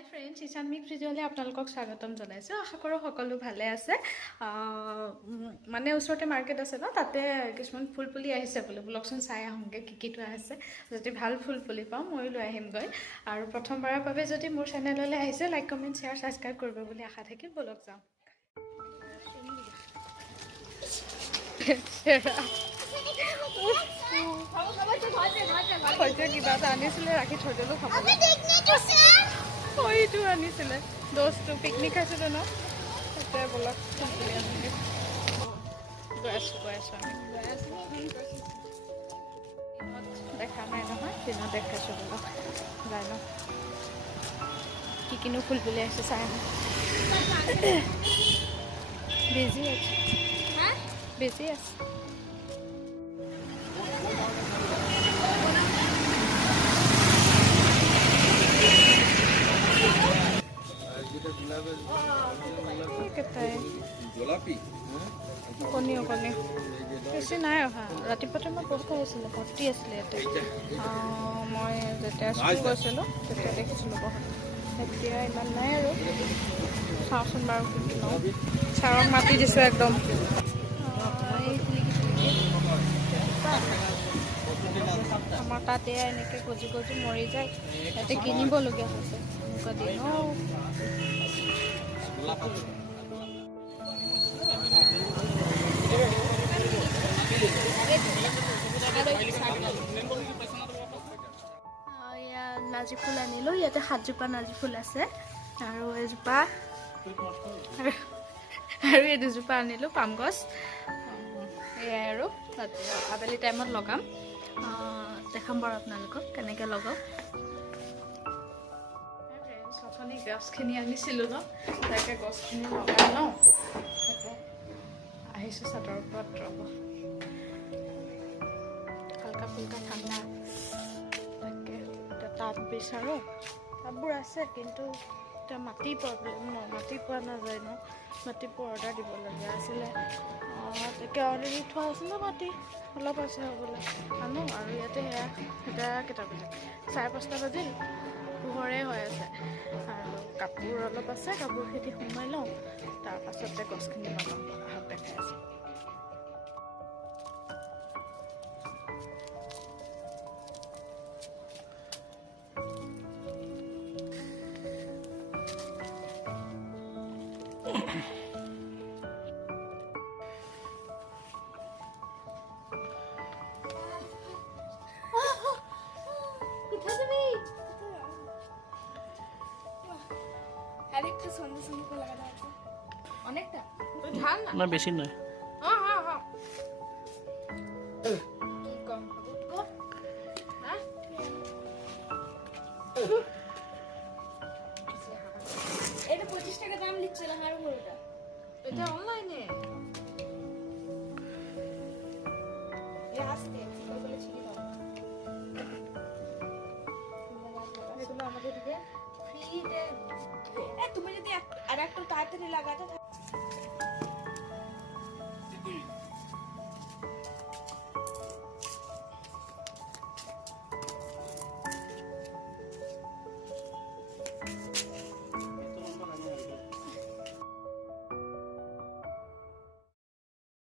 হাই friends, ইছানমিক ভিডিঅ'লৈ আপোনালোকক স্বাগতম জনাইছোঁ। আশা কৰোঁ সকলো ভালে আছে। মানে ওচৰতে মাৰ্কেট আছে ন, তাতে কিছুমান ফুল পুলি আহিছে বোলে, ব'লকচোন চাই আহোঁগৈ কি থোৱা আছে। যদি ভাল ফুল পুলি পাওঁ ময়ো লৈ আহিমগৈ। আৰু প্ৰথমবাৰৰ বাবে যদি মোৰ চেনেললৈ আহিছে, লাইক কমেণ্ট শ্বেয়াৰ ছাবস্ক্ৰাইব কৰিব বুলি আশা থাকিল। ব'লক যাওঁ। কিবা এটা আনিছিলে, ৰাখি থৈ দিলোঁ খাবলৈ। এইটো আনিছিলে দোষটো, পিকনিক খাইছিলোঁ ন, তাতে ব'লক ফুল পুলি আনোগৈ। গৈ আছোঁ আমি দেখা নাই নহয়, দিনত দেখাইছোঁ। ব'লক যাই লওঁ, কি কিনো ফুল পুলি আহিছে চাই আহোঁ। বিজি আছে, বিজি আছে। কণী বেছি নাই অহা। ৰাতিপুৱাতে মই বহুত আহিছিলোঁ, ভৰ্তি আছিলে ইয়াতে। মই যেতিয়া স্কুল গৈছিলোঁ তেতিয়া দেখিছিলোঁ বহুত। এতিয়া ইমান নাই আৰু। চাওঁচোন বাৰু কি কি লওঁ। ছাৰক মাতি দিছোঁ একদম। আমাৰ তাত এয়া এনেকৈ গজি গজি মৰি যায়, ইয়াতে কিনিবলগীয়া হৈছে। এনেকুৱা দিন এয়া নাৰ্জী ফুল আনিলোঁ। ইয়াতে 7জোপা নাৰ্জী ফুল আছে, আৰু এজোপা আৰু এই 2জোপা আনিলোঁ পাম গছ। এয়াই আৰু আবেলি টাইমত লগাম। দেখাম বাৰু আপোনালোকক কেনেকৈ লগাওঁ। অথনি গছখিনি আনিছিলোঁ ন, তাকে গছখিনি লগাই লওঁ। আহিছোঁ চাদৰ ওপৰত, ৰ'ব। হালকা ফুলকা ঠাণ্ডা, তাকে এতিয়া টাব বিচাৰোঁ। টাববোৰ আছে, কিন্তু এতিয়া মাটিৰ প্ৰব্লেম ন, মাটি পোৱা নাযায় ন। মাটিবোৰ অৰ্ডাৰ দিবলগীয়া আছিলে। তাকে অৰ্ডাৰ দি থোৱা আছিলে। মাটি অলপ আছে হ'বলৈ, আনো। আৰু ইয়াতে সেয়া কেইটা বাজিল, 5:30 বাজিল, পোহৰে হৈ আছে। আৰু কাপোৰ অলপ আছে, কাপোৰখিনি সোমাই লওঁ, তাৰপাছতে গছখিনি লগাম। আহক দেখাই আছোঁ। অনেকটা ঢাল না, বেশি নয়। এটা 25 টাকা দাম নিচ্ছে না, আর বড়টা এটা অনলাইনে। এ আসতে বলে ছিড়ে দাও। এগুলো আমাদের দিকে ফ্রিতে তুমি যদি আর একটু তাড়াতাড়ি লাগাতে